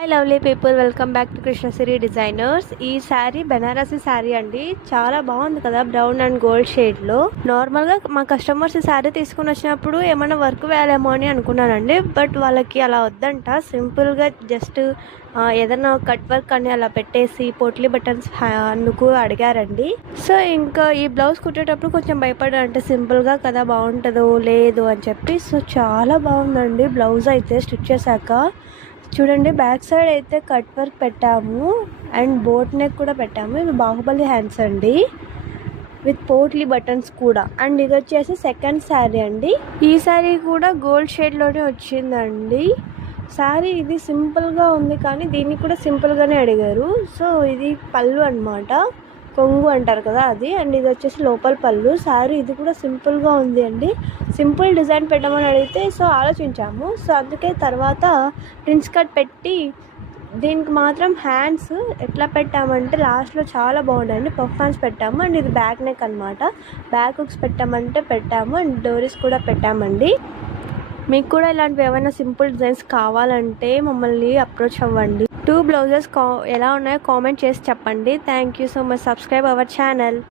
Hi lovely people, welcome back to Krishnasri designers. ఈ శారీ బెనారసీ శారీ అండి. చాలా బాగుంది కదా, బ్రౌన్ అండ్ గోల్డ్ షేడ్ లో. నార్మల్ గా మా కస్టమర్స్ ఈ శారీ తీసుకుని వచ్చినప్పుడు ఏమైనా వర్క్ వేయాలేమో అని అనుకున్నానండి. బట్ వాళ్ళకి అలా వద్దంట, సింపుల్ గా జస్ట్ ఏదైనా కట్ వర్క్ అని అలా పెట్టేసి పోట్లీ బటన్స్ అందుకు అడిగారండి. సో ఇంకా ఈ బ్లౌజ్ కుట్టేటప్పుడు కొంచెం భయపడా, అంటే సింపుల్ గా కదా బాగుంటుందో లేదు అని చెప్పి. సో చాలా బాగుందండి బ్లౌజ్ అయితే స్టిచ్ చేశాక. చూడండి, బ్యాక్ సైడ్ అయితే కట్ వర్క్ పెట్టాము అండ్ బోట్ నెక్ కూడా పెట్టాము. ఇవి బాహుబలి హ్యాండ్స్ అండి, విత్ పోట్లీ బటన్స్ కూడా. అండ్ ఇది వచ్చేసి సెకండ్ శారీ అండి. ఈ శారీ కూడా గోల్డ్ షేడ్లోనే వచ్చిందండి. శారీ ఇది సింపుల్గా ఉంది, కానీ దీన్ని కూడా సింపుల్గానే అడిగారు. సో ఇది పళ్ళు అనమాట, కొంగు అంటారు కదా అది. అండ్ ఇది వచ్చేసి లోపల పళ్ళు. శారీ ఇది కూడా సింపుల్గా ఉంది అండి. సింపుల్ డిజైన్ పెట్టమని అడిగితే సో ఆలోచించాము. సో అందుకే తర్వాత ప్రిన్స్ కట్ పెట్టి దీనికి మాత్రం హ్యాండ్స్ ఎట్లా పెట్టామంటే లాస్ట్లో చాలా బాగుండండి. పఫ్ హ్యాండ్స్ పెట్టాము. అండ్ ఇది బ్యాక్ నెక్ అనమాట. బ్యాక్ హుక్స్ పెట్టామంటే పెట్టాము. అండ్ డోరీస్ కూడా పెట్టామండి. మీకు కూడా ఇలాంటివి ఏమైనా సింపుల్ డిజైన్స్ కావాలంటే మమ్మల్ని అప్రోచ్ అవ్వండి. 2 బ్లౌజెస్ ఎలా ఉన్నాయో కామెంట్ చేసి చెప్పండి. Thank you so much. Subscribe our channel.